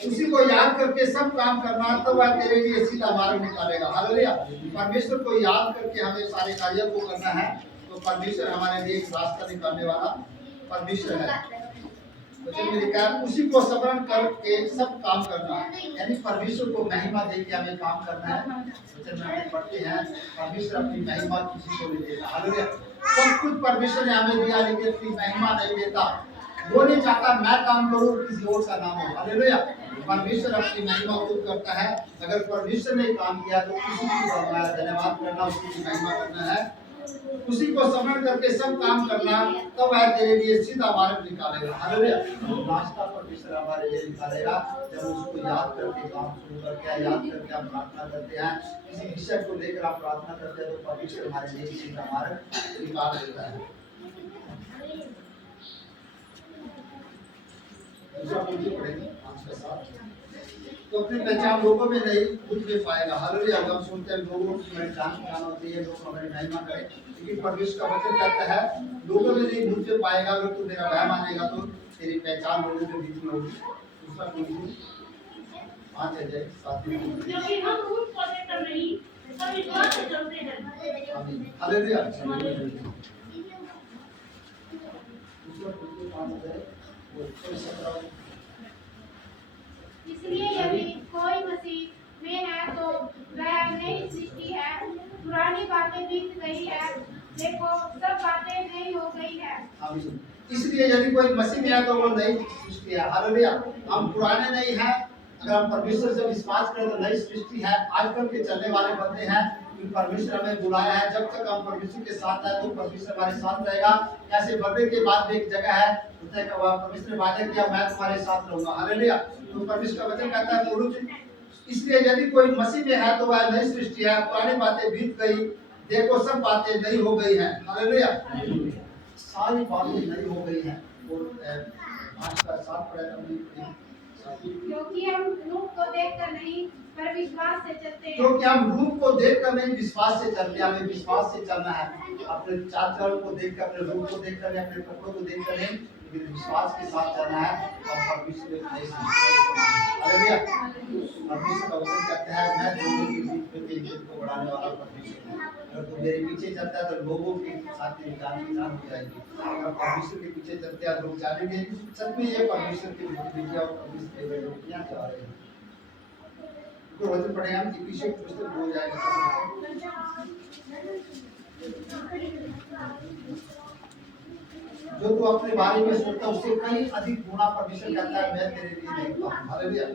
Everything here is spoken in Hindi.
उसी को याद करके सब काम करना, तब वह तेरे लिए सीधा मार्ग निकालेगा। हालेलुया। परमेश्वर को याद करके हमें सारे कार्यों को करना है, तो परमेश्वर हमारे लिए एक रास्ता निकालने वाला परमेश्वर है। वचन में लिखा है उसी को स्मरण करके सब काम करना, यानी परमेश्वर को महिमा दे के हमें काम करना है। वचन में हम पढ़ते हैं परमेश्वर अपनी महिमा किसी को नहीं देता। हालेलुया। सब कुछ परमेश्वर ने हमें दिया, लेकिन अपनी महिमा नहीं देता। वो नहीं चाहता मैं काम करूं किसी और का नाम हो। हालेलुया। परमेश्वर अपनी महिमा खुद करता है। अगर परमेश्वर ने काम किया तो उसी की धन्यवाद करना, उसी की महिमा करना है, उसी को स्मरण करके सब काम करना, तब वह तेरे लिए सीधा मार्ग निकालेगा। हालेलुया। रास्ता परमेश्वर हमारे लिए निकालेगा जब उसको याद करके काम शुरू करते हैं, याद करके हम प्रार्थना करते हैं, किसी विषय को लेकर आप प्रार्थना करते हैं, तो परमेश्वर हमारे लिए सीधा मार्ग निकाल देता है। दूसरा पॉइंट पढ़ेंगे 5 के साथ। तो अपनी पहचान लोगों में नहीं खुद में पाएगा। हालेलुया। हम सुनते हैं लोगों की पहचान होती है, लोग हमारी महिमा करें, लेकिन परमेश्वर का वचन कहता है लोगों में नहीं मुझ पे पाएगा। अगर तू मेरा वह मानेगा तो तेरी पहचान लोगों के बीच में होगी। दूसरा पॉइंट 5 अध्याय 7 में, क्योंकि हम रूप को देखकर नहीं पर विश्वास से चलते हैं। आमीन। हालेलुया। दूसरा पॉइंट 5 अध्याय 17। इसलिए यदि कोई मसीह में है तो वह नई सृष्टि है, पुरानी बातें बीत गई है, देखो सब बातें नई हो गई है। इसलिए यदि कोई मसीह में है तो वो नई सृष्टि है। हालेलुया। हम पुराने नहीं हैं। अगर हम परमेश्वर से विश्वास करें तो नई सृष्टि है। आजकल के चलने वाले बंदे हैं, परमेश्वर हमें बुलाया है। जब तक हम परमेश्वर के साथ हैं तो परमेश्वर हमारे साथ रहेगा। ऐसे बंदे के बाद एक जगह है, परमेश्वर ने वादा किया मैं तुम्हारे साथ रहूंगा। हालेलुया। तो परमेश्वर का वचन कहता है इसलिए यदि कोई मसीह में है तो वह नई सृष्टि है, पुरानी बातें बीत गई, देखो सब बातें नई हो गई हैं। हालेलुया। सारी बातें नई हो गई हैं। और 5 का 7 पढ़ा, क्योंकि हम रूप को देखकर नहीं पर विश्वास से चलते हैं। क्योंकि हम रूप को देखकर नहीं विश्वास से चलते हैं। हमें विश्वास से चलना है। अपने चाल चलन को देखकर, अपने रूप को देखकर, अपने कपड़ों को देखकर नहीं, लेकिन विश्वास के साथ चलना है। और परमेश्वर एक नई सृष्टि है। हालेलुया। परमेश्वर का वचन कहता है मैं लोगों के बीच में तेरी इज्जत को बढ़ाने वाला परमेश्वर हूं। अगर तू मेरे पीछे चलता है तो लोगों के साथ तेरी जान पहचान हो जाएगी। अगर परमेश्वर के पीछे चलते हैं लोग जानेंगे सच में ये परमेश्वर की विधियां और परमेश्वर की विधियां चला रहे हैं। तो वचन पढ़े हम इफिसियों की पुस्तक 2 अध्याय 10। जो तू अपने बारे में सोचता है उससे कहीं अधिक गुना परमेश्वर कहता है मैं तेरे लिए देखता हूं। हालेलुया।